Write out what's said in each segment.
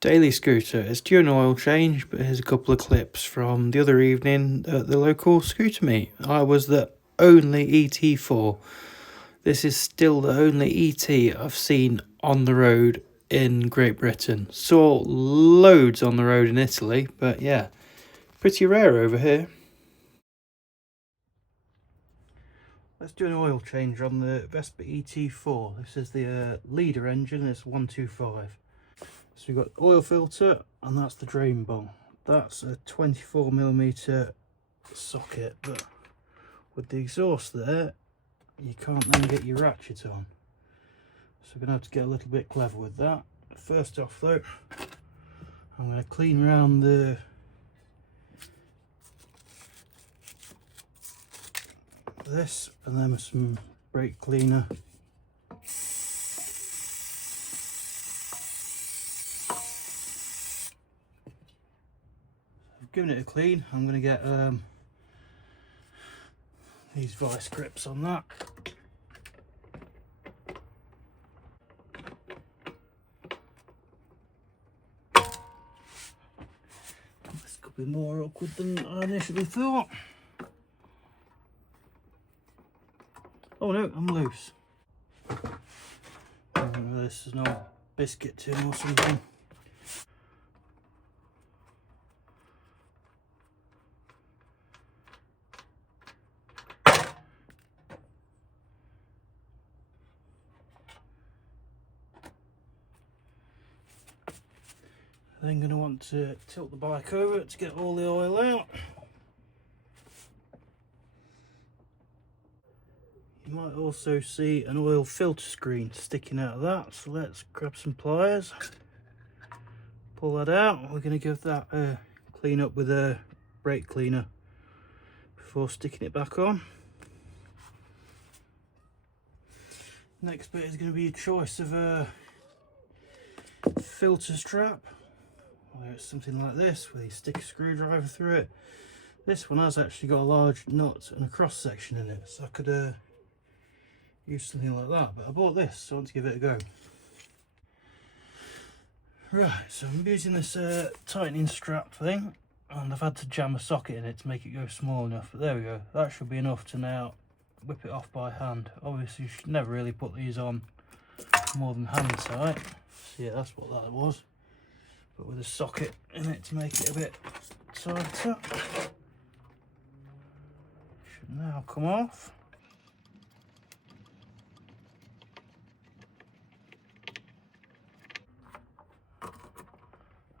Daily scooter. It's due an oil change, but here's a couple of clips from the other evening at the local scooter meet. I was the only ET4. This is still the only ET I've seen on the road in Great Britain. Saw loads on the road in Italy, but yeah, pretty rare over here. Let's do an oil change on the Vespa ET4. This is the Leader engine, it's 125. So we've got oil filter, and that's the drain bung. That's a 24mm socket, but with the exhaust there, you can't then get your ratchet on. So we're going to have to get a little bit clever with that. First off though, I'm going to clean around this, and then with some brake cleaner. Giving it a clean, I'm going to get these vice grips on that. This could be more awkward than I initially thought. Oh no, I'm loose. This is no biscuit tin or something. Then going to want to tilt the bike over to get all the oil out. You might also see an oil filter screen sticking out of that, so let's grab some pliers, pull that out. We're going to give that a clean up with a brake cleaner before sticking it back on. Next bit is going to be a choice of a filter strap. Whether it's something like this where you stick a screwdriver through it. This one has actually got a large nut and a cross section in it, so I could use something like that, but I bought this, so I want to give it a go. Right, so I'm using this tightening strap thing, and I've had to jam a socket in it to make it go small enough, but there we go. That should be enough to now whip it off by hand. Obviously you should never really put these on more than hand tight. So yeah, that's what that was. But with a socket in it to make it a bit tighter. Should now come off.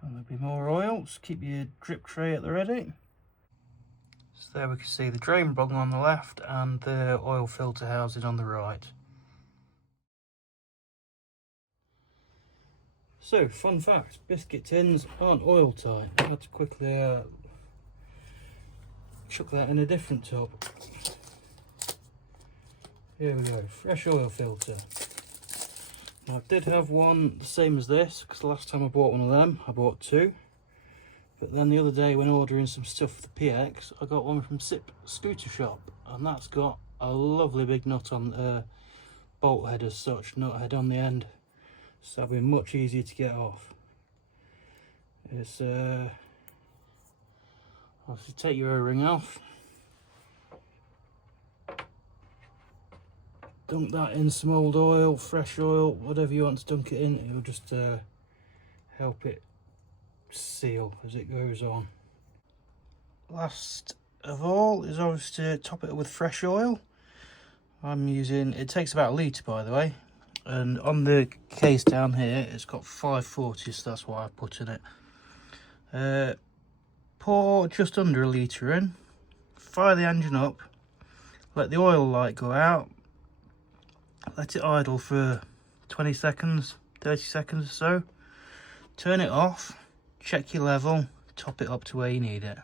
And there'll be more oil, so keep your drip tray at the ready. So there we can see the drain bung on the left and the oil filter housing on the right. So, fun fact, biscuit tins aren't oil tight. I had to quickly chuck that in a different tub. Here we go, fresh oil filter. Now, I did have one the same as this, because the last time I bought one of them, I bought two. But then the other day when ordering some stuff for the PX, I got one from SIP Scootershop, and that's got a lovely big nut on bolt head as such, nut head on the end. So that'll be much easier to get off. It's obviously take your O-ring off, dunk that in some old oil, fresh oil, whatever you want to dunk it in. It'll just help it seal as it goes on. Last of all is obviously to top it with fresh oil. I'm using, it takes about a litre by the way, and on the case down here it's got 540, so that's why I put in it. Pour just under a litre in, fire the engine up, let the oil light go out, let it idle for 20 seconds, 30 seconds or so, turn it off, check your level, top it up to where you need it.